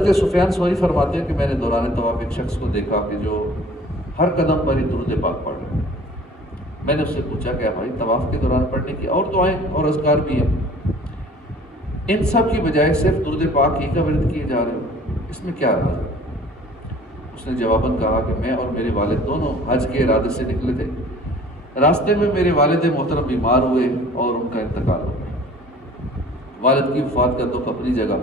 حضرت سفیان ثوری فرماتے ہیں کہ میں نے دوران طواف ایک شخص کو دیکھا کہ جو ہر قدم پر ہی درود پاک پڑھ رہے ہیں۔ میں نے اس سے پوچھا کہ بھائی طواف کے دوران پڑھنے کی اور دعائیں اور اذکار بھی ہیں، ان سب کی بجائے صرف درود پاک ہی کا ورد کیے جا رہے ہو، اس میں کیا راز ہے؟ اس نے جواباً کہا کہ میں اور میرے والد دونوں حج کے ارادے سے نکلے تھے، راستے میں میرے والد محترم بیمار ہوئے اور ان کا انتقال ہو گیا۔ والد کی وفات کا دکھ اپنی جگہ،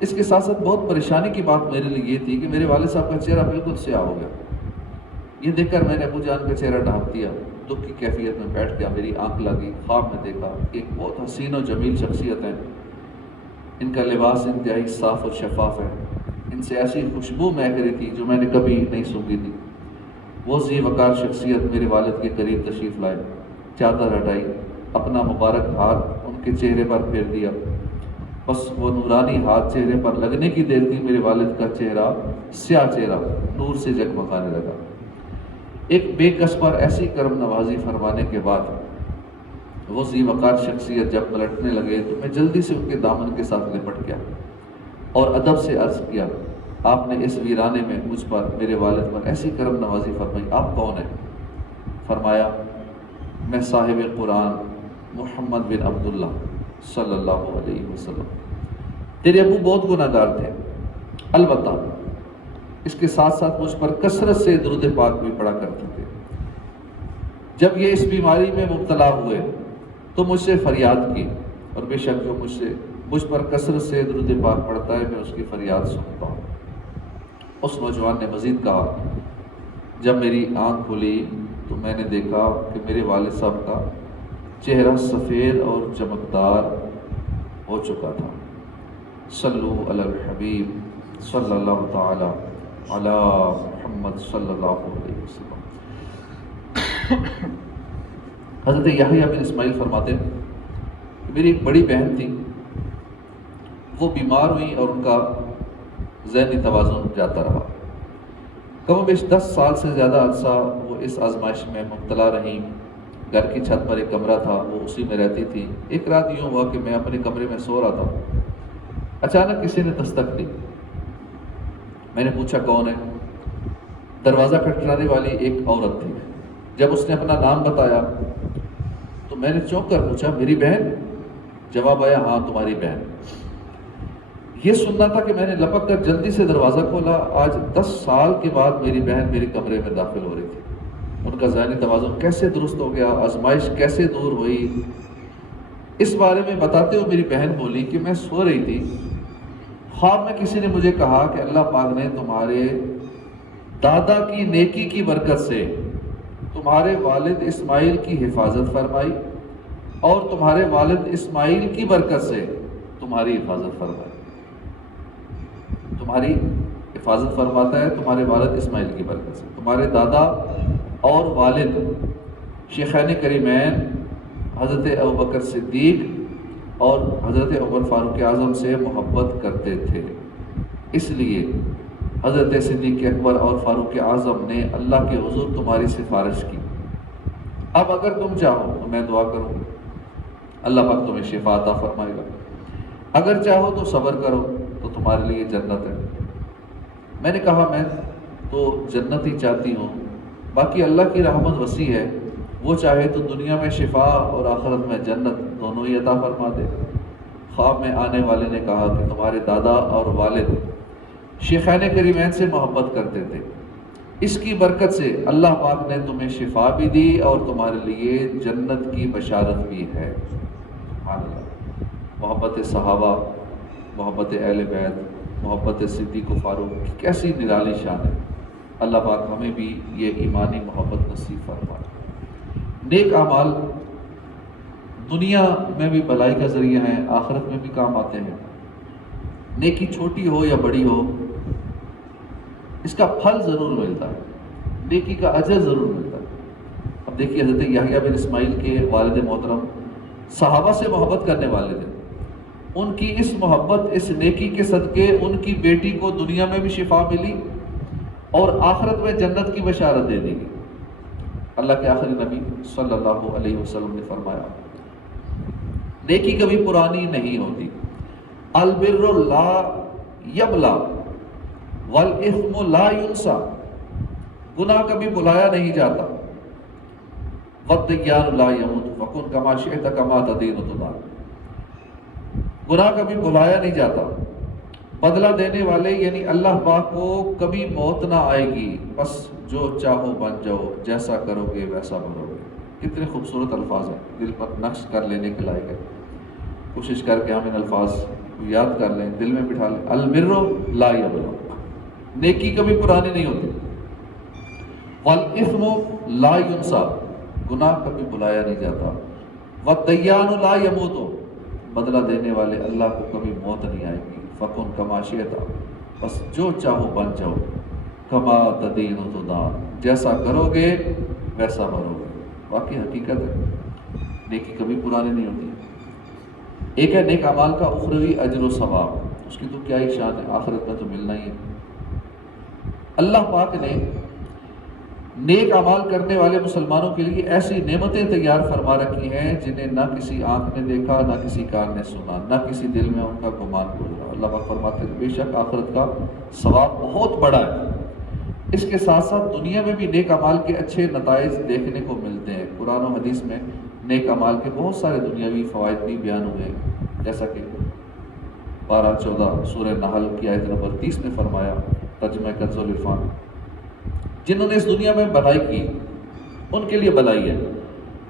اس کے ساتھ ساتھ بہت پریشانی کی بات میرے لیے یہ تھی کہ میرے والد صاحب کا چہرہ بالکل سیاہ ہو گیا۔ یہ دیکھ کر میں نے ابو جان کا چہرہ ڈھانپ دیا، دکھ کی کیفیت میں بیٹھ گیا، میری آنکھ لگی، خواب میں دیکھا ایک بہت حسین و جمیل شخصیت ہے، ان کا لباس انتہائی صاف اور شفاف ہے، ان سے ایسی خوشبو مہک رہی تھی جو میں نے کبھی نہیں سونگھی تھی۔ وہ ذی وقار شخصیت میرے والد کے قریب تشریف لائے، چادر ہٹائی، اپنا مبارک ہاتھ ان کے چہرے پر پھیر دیا، بس وہ نورانی ہاتھ چہرے پر لگنے کی دیر تھی میرے والد کا چہرہ، سیاہ چہرہ نور سے جگمگانے لگا۔ ایک بے کس پر ایسی کرم نوازی فرمانے کے بعد وہ ذی وقار شخصیت جب پلٹنے لگے تو میں جلدی سے ان کے دامن کے ساتھ لپٹ گیا اور ادب سے عرض کیا، آپ نے اس ویرانے میں مجھ پر، میرے والد پر ایسی کرم نوازی فرمائی، آپ کون ہیں؟ فرمایا، میں صاحب قرآن محمد بن عبداللہ صلی اللہ علیہ وسلم۔ تیرے ابو بہت گناہ گار تھے، البتہ اس کے ساتھ ساتھ مجھ پر کثرت سے درود پاک بھی پڑھا کرتے تھے۔ جب یہ اس بیماری میں مبتلا ہوئے تو مجھ سے فریاد کی، اور بے شک جو مجھ پر کثرت سے درود پاک پڑھتا ہے میں اس کی فریاد سنتا ہوں۔ اس نوجوان نے مزید کہا، جب میری آنکھ کھلی تو میں نے دیکھا کہ میرے والد صاحب کا چہرہ سفید اور چمکدار ہو چکا تھا۔ صلو علی الحبیب صلی اللہ تعالی علی محمد صلی اللہ علیہ وسلم۔ حضرت یحییٰ بن اسماعیل فرماتے ہیں کہ میری ایک بڑی بہن تھی، وہ بیمار ہوئی اور ان کا ذہنی توازن جاتا رہا۔ کم و بیش 10 سال سے زیادہ عرصہ وہ اس آزمائش میں مبتلا رہیں۔ گھر کی چھت پر ایک کمرہ تھا، وہ اسی میں رہتی تھی۔ ایک رات یوں ہوا کہ میں اپنے کمرے میں سو رہا تھا، اچانک کسی نے دستک دی۔ میں نے پوچھا کون ہے؟ دروازہ کھٹکھٹانے والی ایک عورت تھی۔ جب اس نے اپنا نام بتایا تو میں نے چونک کر پوچھا، میری بہن؟ جواب آیا، ہاں تمہاری بہن۔ یہ سننا تھا کہ میں نے لپک کر جلدی سے دروازہ کھولا۔ آج 10 سال کے بعد میری بہن میرے کمرے میں داخل ہو رہی تھی۔ ان کا ذہنی توازن کیسے درست ہو گیا، آزمائش کیسے دور ہوئی، اس بارے میں بتاتے ہوئے میری بہن بولی کہ میں سو رہی تھی، خواب میں کسی نے مجھے کہا کہ اللہ پاک نے تمہارے دادا کی نیکی کی برکت سے تمہارے والد اسماعیل کی حفاظت فرمائی، اور تمہارے والد اسماعیل کی برکت سے تمہاری حفاظت فرمائی۔ تمہاری حفاظت فرماتا ہے تمہارے والد اسماعیل کی برکت سے۔ تمہارے دادا اور والد شیخین کریمین حضرت ابوبکر صدیق اور حضرت عمر فاروق اعظم سے محبت کرتے تھے، اس لیے حضرت صدیق اکبر اور فاروق اعظم نے اللہ کے حضور تمہاری سفارش کی۔ اب اگر تم چاہو تو میں دعا کروں، اللہ پاک تمہیں شفا عطا فرمائے گا، اگر چاہو تو صبر کرو تو تمہارے لیے جنت ہے۔ میں نے کہا، میں تو جنت ہی چاہتی ہوں، باقی اللہ کی رحمت وسیع ہے، وہ چاہے تو دنیا میں شفا اور آخرت میں جنت دونوں ہی عطا فرما دے۔ خواب میں آنے والے نے کہا کہ تمہارے دادا اور والد شیخین کریمین سے محبت کرتے تھے، اس کی برکت سے اللہ پاک نے تمہیں شفا بھی دی اور تمہارے لیے جنت کی بشارت بھی ہے۔ سبحان اللہ۔ محبت صحابہ، محبت اہل بیت، محبت صدیق و فاروق کی کیسی نرالی شان ہے۔ اللہ پاک ہمیں بھی یہ ایمانی محبت نصیب فرمائے۔ نیک اعمال دنیا میں بھی بھلائی کا ذریعہ ہیں، آخرت میں بھی کام آتے ہیں۔ نیکی چھوٹی ہو یا بڑی ہو، اس کا پھل ضرور ملتا ہے، نیکی کا اجر ضرور ملتا ہے۔ اب دیکھیے، حضرت یحییٰ بن اسماعیل کے والد محترم صحابہ سے محبت کرنے والے تھے، ان کی اس محبت، اس نیکی کے صدقے ان کی بیٹی کو دنیا میں بھی شفا ملی اور آخرت میں جنت کی بشارت دے دی گئی۔ اللہ کے آخری نبی صلی اللہ علیہ وسلم نے فرمایا، نیکی کبھی پرانی نہیں ہوتی، البر لا یبلا والاثم لا ینسا، گناہ کبھی بلایا نہیں جاتا، والدیان لا یموت فکن کما شئت کما تدین تدان، گناہ کبھی بلایا نہیں جاتا، بدلہ دینے والے یعنی اللہ پاک کو کبھی موت نہ آئے گی، بس جو چاہو بن جاؤ، جیسا کرو گے ویسا بنو گے۔ کتنے خوبصورت الفاظ ہیں، دل پر نقش کر لینے کے لائق ہے۔ کوشش کر کے ہم ان الفاظ کو یاد کر لیں، دل میں بٹھا لیں۔ البر لا یبلا، نیکی کبھی پرانی نہیں ہوتی، والاثم لا ینسا، گناہ کبھی بلایا نہیں جاتا، والدیان لا یموت، بدلہ دینے والے اللہ کو کبھی موت نہیں آئے گی، فکن کما شئت، بس جو چاہو بن جاؤ، کما تدین تدان، جیسا کرو گے ویسا مرو گے۔ واقعی حقیقت ہے، نیکی کبھی پرانی نہیں ہوتی۔ ایک ہے نیک اعمال کا اخروی اجر و ثواب، اس کی تو کیا ہی شان ہے، آخرت میں تو ملنا ہی ہے۔ اللہ پاک نے نیک اعمال کرنے والے مسلمانوں کے لیے ایسی نعمتیں تیار فرما رکھی ہیں جنہیں نہ کسی آنکھ نے دیکھا، نہ کسی کان نے سنا، نہ کسی دل میں ان کا گمان گزرا۔ اللہ پاک فرماتے ہیں بے شک آخرت کا ثواب بہت بڑا ہے۔ اس کے ساتھ ساتھ دنیا میں بھی نیک اعمال کے اچھے نتائج دیکھنے کو ملتے ہیں۔ قرآن و حدیث میں نیک اعمال کے بہت سارے دنیاوی فوائد بھی بیان ہوئے ہیں، جیسا کہ 12-14 سورہ نحل کی آیت نمبر 30 میں فرمایا، ترجمہ کنز العرفان، جنہوں نے اس دنیا میں بھلائی کی ان کے لیے بھلائی ہے،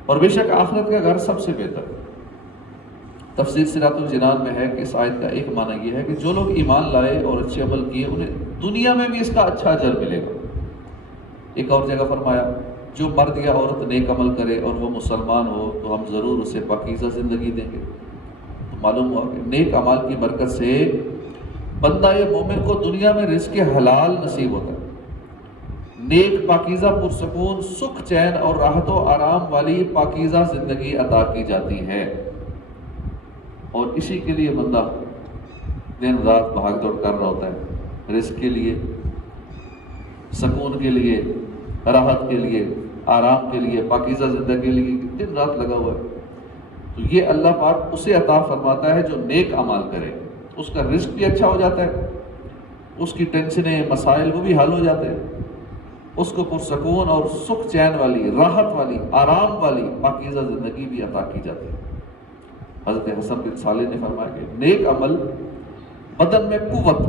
اور بے شک آخرت کا گھر سب سے بہتر ہے۔ تفسیر صراط الجنان میں ہے کہ اس آیت کا ایک معنی یہ ہے کہ جو لوگ ایمان لائے اور اچھے عمل کیے انہیں دنیا میں بھی اس کا اچھا اجر ملے گا۔ ایک اور جگہ فرمایا جو مرد یا عورت نیک عمل کرے اور وہ مسلمان ہو تو ہم ضرور اسے پاکیزہ زندگی دیں گے۔ تو معلوم ہوا کہ نیک اعمال کی برکت سے بندہ یا مومن کو دنیا میں رزق حلال نصیب ہوتا ہے، نیک پاکیزہ پرسکون سکھ چین اور راحت و آرام والی پاکیزہ زندگی عطا کی جاتی ہے، اور اسی کے لیے بندہ دن رات بھاگ دوڑ کر رہا ہوتا ہے، رزق کے لیے، سکون کے لیے، راحت کے لیے، آرام کے لیے، پاکیزہ زندگی کے لیے دن رات لگا ہوا ہے۔ تو یہ اللہ پاک اسے عطا فرماتا ہے جو نیک اعمال کرے، اس کا رزق بھی اچھا ہو جاتا ہے، اس کی ٹینشنیں مسائل وہ بھی حل ہو جاتے ہیں، اس کو پرسکون اور سکھ چین والی، راحت والی، آرام والی پاکیزہ زندگی بھی عطا کی جاتی ہے۔ حضرت حسن بن صالح نے فرمایا کہ نیک عمل بدن میں قوت،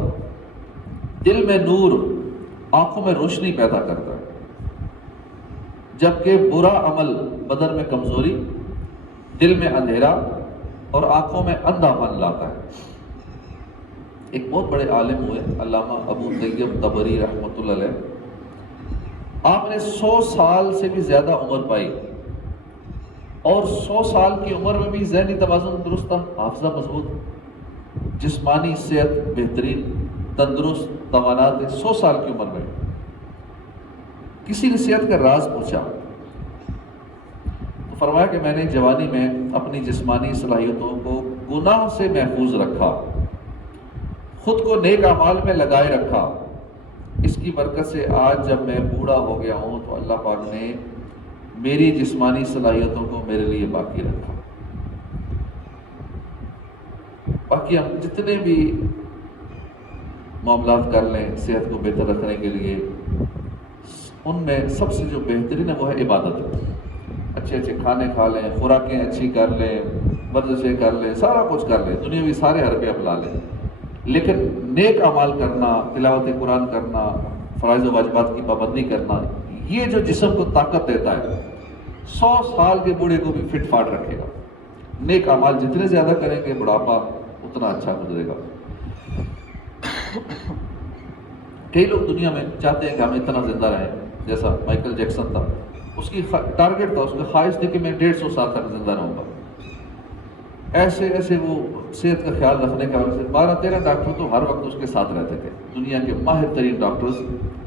دل میں نور، آنکھوں میں روشنی پیدا کرتا ہے، جبکہ برا عمل بدن میں کمزوری، دل میں اندھیرا اور آنکھوں میں اندھا پن لاتا ہے۔ ایک بہت بڑے عالم ہوئے علامہ ابو طیب طبری رحمۃ اللہ علیہ، آپ نے 100 سال سے بھی زیادہ عمر پائی، اور 100 سال کی عمر میں بھی ذہنی توازن درست تھا، حافظہ مضبوط، جسمانی صحت بہترین، تندرست، توانات 100 سال کی عمر میں۔ کسی نے صحت کا راز پوچھا تو فرمایا کہ میں نے جوانی میں اپنی جسمانی صلاحیتوں کو گناہ سے محفوظ رکھا، خود کو نیک اعمال میں لگائے رکھا، اس کی برکت سے آج جب میں بوڑھا ہو گیا ہوں تو اللہ پاک نے میری جسمانی صلاحیتوں کو میرے لیے باقی رکھا۔ باقی ہم جتنے بھی معاملات کر لیں صحت کو بہتر رکھنے کے لیے، ان میں سب سے جو بہترین ہے وہ ہے عبادت۔ اچھے اچھے کھانے کھا لیں، خوراکیں اچھی کر لیں، ورزشیں کر لیں، سارا کچھ کر لیں، دنیاوی سارے حربے اپنا لیں، لیکن نیک اعمال کرنا، تلاوت قرآن کرنا، فرائض و واجبات کی پابندی کرنا، یہ جو جسم کو طاقت دیتا ہے 100 سال کے بوڑھے کو بھی فٹ فاٹ رکھے گا۔ نیک اعمال جتنے زیادہ کریں گے بڑھاپا اتنا اچھا گزرے گا۔ کئی لوگ دنیا میں چاہتے ہیں کہ ہم اتنا زندہ رہیں، جیسا مائیکل جیکسن تھا، اس کی ٹارگٹ تھا، اس کی خواہش تھی کہ میں 150 سال تک زندہ رہوں گا۔ ایسے ایسے وہ صحت کا خیال رکھنے کا وجہ سے 12-13 ڈاکٹر تو ہر وقت اس کے ساتھ رہتے تھے، دنیا کے ماہر ترین ڈاکٹرز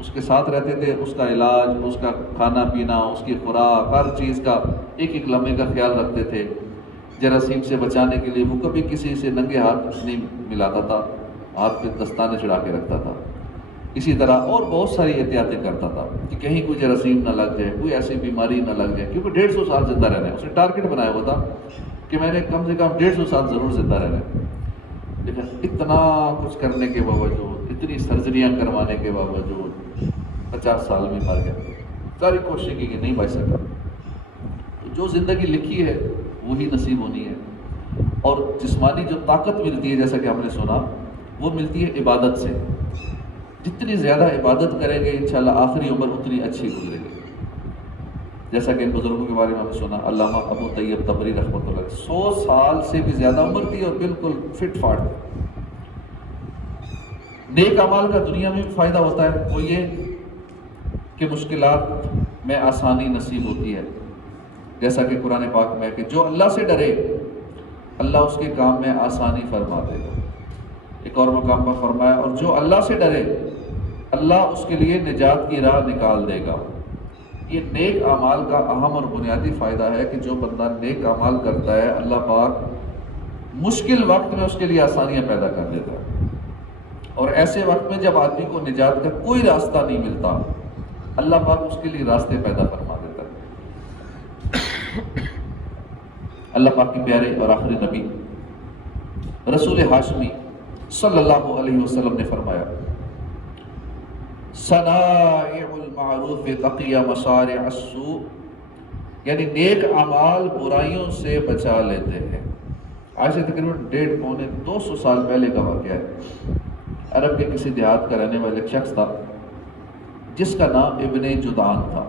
اس کے ساتھ رہتے تھے، اس کا علاج، اس کا کھانا پینا، اس کی خوراک، ہر چیز کا ایک ایک لمحے کا خیال رکھتے تھے۔ جراثیم سے بچانے کے لیے وہ کبھی کسی سے ننگے ہاتھ نہیں ملاتا تھا، ہاتھ پہ دستانے چڑھا کے رکھتا تھا۔ اسی طرح اور بہت ساری احتیاطیں کرتا تھا کہ کہیں کوئی جراثیم نہ لگ جائے، کوئی ایسی بیماری نہ لگ جائے، کیونکہ 150 سال زندہ رہنا ہے، اس نے ٹارگٹ بنایا ہوا تھا کہ میں نے کم سے کم 150 سال ضرور زندہ رہنا ہے۔ لیکن اتنا کچھ کرنے کے باوجود، اتنی سرجریاں کروانے کے باوجود 50 سال میں مر گیا. ساری کوشش کی کہ نہیں بچ سکا. تو جو زندگی لکھی ہے وہی نصیب ہونی ہے. اور جسمانی جو طاقت ملتی ہے جیسا کہ ہم نے سنا، وہ ملتی ہے عبادت سے. جتنی زیادہ عبادت کریں گے انشاءاللہ آخری عمر اتنی اچھی گزرے گی. جیسا کہ ان بزرگوں کے بارے میں ہم نے سنا، علامہ ابو طیب تبری رحمۃ اللہ 100 سال سے بھی زیادہ عمر تھی اور بالکل فٹ فاٹ تھی. نیک اعمال کا دنیا میں بھی فائدہ ہوتا ہے، وہ یہ کہ مشکلات میں آسانی نصیب ہوتی ہے. جیسا کہ قرآن پاک میں کہ جو اللہ سے ڈرے اللہ اس کے کام میں آسانی فرما دے گا. ایک اور مقام پر فرمایا اور جو اللہ سے ڈرے اللہ اس کے لیے نجات کی راہ نکال دے گا. یہ نیک اعمال کا اہم اور بنیادی فائدہ ہے کہ جو بندہ نیک اعمال کرتا ہے اللہ پاک مشکل وقت میں اس کے لیے آسانیاں پیدا کر دیتا ہے. اور ایسے وقت میں جب آدمی کو نجات کا کوئی راستہ نہیں ملتا اللہ پاک اس کے لیے راستے پیدا فرما دیتا ہے. اللہ پاک کے پیارے اور آخری نبی رسول ہاشمی صلی اللہ علیہ وسلم نے فرمایا، صنائع المعروف تقی مصارع السوء، یعنی نیک اعمال برائیوں سے بچا لیتے ہیں. آج سے تقریباً 150-200 سال پہلے کا واقعہ ہے. عرب کے کسی دیہات کا رہنے والا ایک شخص تھا جس کا نام ابن جدعان تھا.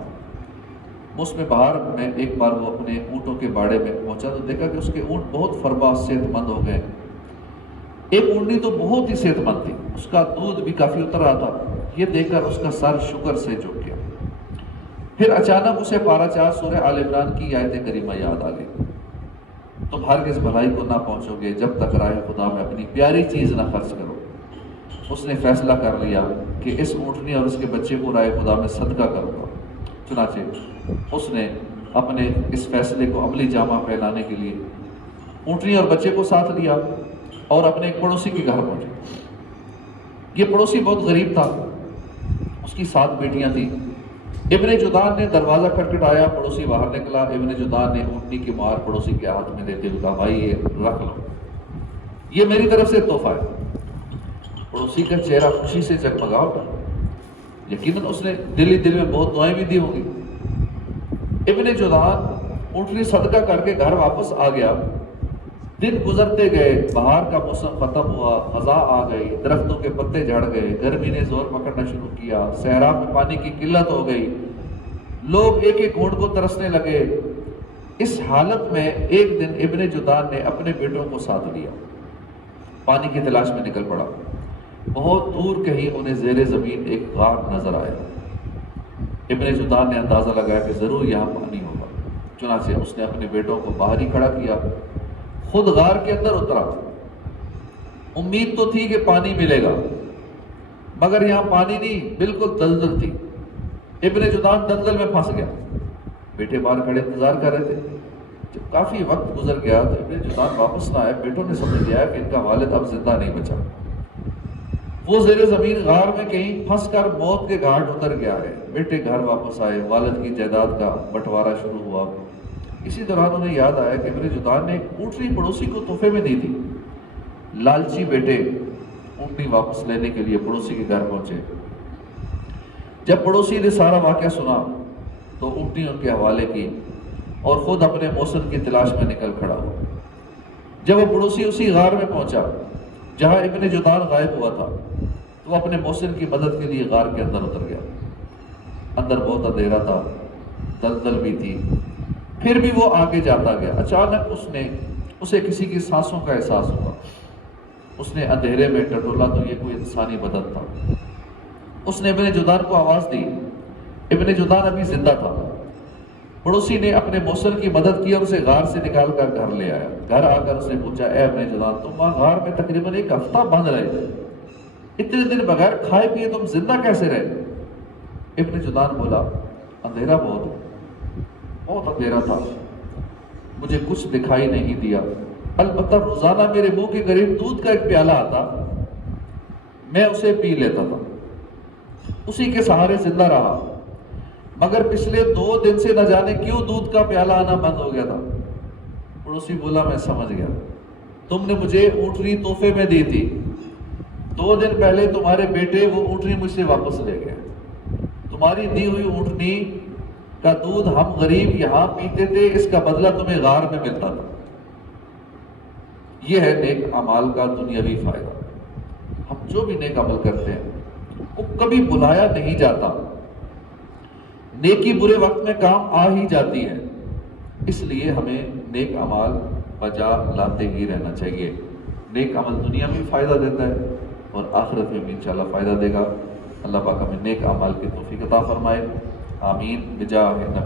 اس میں باہر میں ایک بار وہ اپنے اونٹوں کے باڑے میں پہنچا تو دیکھا کہ اس کے اونٹ بہت فربا صحت مند ہو گئے. ایک اونٹنی تو بہت ہی صحت مند تھی، اس کا دودھ بھی کافی اتر رہا تھا. یہ دیکھ کر اس کا سر شکر سے جھک گیا. پھر اچانک اسے پارہ 4 سورہ آل عمران کی آیت کریمہ یاد آ گئی، تم ہرگز بھلائی کو نہ پہنچو گے جب تک راہ خدا میں اپنی پیاری چیز نہ خرچ کرو. اس نے فیصلہ کر لیا کہ اس اونٹنی اور اس کے بچے کو راہ خدا میں صدقہ کروں گا. چنانچہ اس نے اپنے اس فیصلے کو عملی جامہ پہنانے کے لیے اونٹنی اور بچے کو ساتھ لیا اور اپنے ایک پڑوسی کے گھر پہنچے. یہ پڑوسی بہت غریب تھا، اس کی 7 بیٹیاں تھیں. ابن جدعان نے دروازہ کھٹکھٹایا، پڑوسی باہر نکلا. ابن جدعان نے اونٹنی کی مہر پڑوسی کے ہاتھ میں دیتے ہوئے کہا، بھائی یہ رکھ لو، یہ میری طرف سے تحفہ ہے. پڑوسی کا چہرہ خوشی سے جگمگا اٹھا. یقیناً اس نے دل ہی دل میں بہت دعائیں بھی دی ہوں گی. ابن جدعان اونٹنی صدقہ کر کے گھر واپس آ گیا. دن گزرتے گئے، بہار کا موسم ختم ہوا، خزاں آ گئی، درختوں کے پتے جھڑ گئے، گرمی نے زور پکڑنا شروع کیا، صحرا میں پانی کی قلت ہو گئی، لوگ ایک ایک گھونٹ کو ترسنے لگے. اس حالت میں ایک دن ابن جدعان نے اپنے بیٹوں کو ساتھ لیا، پانی کی تلاش میں نکل پڑا. بہت دور کہیں انہیں زیر زمین ایک غار نظر آیا. ابن جدعان نے اندازہ لگایا کہ ضرور یہاں پانی ہوگا. چنانچہ اس نے اپنے بیٹوں کو باہر ہی کھڑا کیا، خود غار کے اندر اترا. امید تو تھی کہ پانی ملے گا، مگر یہاں پانی نہیں، بالکل دلدل تھی. ابن جدعان دلدل میں پھنس گیا. بیٹے باہر کھڑے انتظار کر رہے تھے. جب کافی وقت گزر گیا تو ابن جدعان واپس نہ آئے. بیٹوں نے سمجھ لیا کہ ان کا والد اب زندہ نہیں بچا. وہ زیر زمین غار میں کہیں پھنس کر موت کے گھاٹ اتر گیا ہے. بیٹے گھر واپس آئے، والد کی جائیداد کا بٹوارا شروع ہوا. اسی دوران انہیں یاد آیا کہ ابن جدعان نے ایک اونٹنی پڑوسی کو تحفے میں دی تھی. لالچی بیٹے اونٹنی واپس لینے کے لیے پڑوسی کے گھر پہنچے. جب پڑوسی نے سارا واقعہ سنا تو اونٹنی ان کے حوالے کی اور خود اپنے موسم کی تلاش میں نکل کھڑا ہوا. جب وہ پڑوسی اسی غار میں پہنچا جہاں ابن جدعان غائب ہوا تھا تو وہ اپنے محسن کی مدد کے لیے غار کے اندر اتر گیا. اندر بہت اندھیرا تھا، دلدل بھی تھی، پھر بھی وہ آگے جاتا گیا. اچانک اسے کسی کی سانسوں کا احساس ہوا. اس نے اندھیرے میں ٹٹولا تو یہ کوئی انسانی بدن تھا. اس نے ابن جدعان کو آواز دی. ابن جدعان ابھی زندہ تھا. پڑوسی نے اپنے محسن کی مدد کی اور اسے غار سے نکال کر گھر لے آیا. گھر آ کر اس نے پوچھا، اے ابن جدعان، تم وہاں غار میں تقریباً 1 ہفتہ بند رہے تھے، اتنے دن بغیر کھائے پیے تم زندہ کیسے رہے؟ ابن جدعان بولا، اندھیرا بہت اندھیرا تھا، مجھے کچھ دکھائی نہیں دیا. البتہ روزانہ میرے منہ کے قریب دودھ کا ایک پیالہ آتا، میں اسے پی لیتا تھا، اسی کے سہارے زندہ رہا. مگر پچھلے 2 دن سے نہ جانے کیوں دودھ کا پیالہ آنا بند ہو گیا تھا. پڑوسی بولا، میں سمجھ گیا، تم نے مجھے اونٹنی تحفے میں دی تھی، 2 دن پہلے تمہارے بیٹے وہ اونٹنی مجھ سے واپس لے گئے، تمہاری دی ہوئی اونٹنی کا دودھ ہم غریب یہاں پیتے تھے، اس کا بدلہ تمہیں غار میں ملتا تھا۔ یہ ہے نیک اعمال کا دنیاوی فائدہ۔ ہم جو بھی نیک عمل کرتے ہیں وہ کبھی بلایا نہیں جاتا، نیکی برے وقت میں کام آ ہی جاتی ہے، اس لیے ہمیں نیک اعمال بجا لاتے ہی رہنا چاہیے۔ نیک عمل دنیا میں بھی فائدہ دیتا ہے اور آخرت میں بھی انشاءاللہ فائدہ دے گا۔ اللہ پاک ہمیں نیک اعمال کی توفیق عطا فرمائے، آمین بجاہ نبی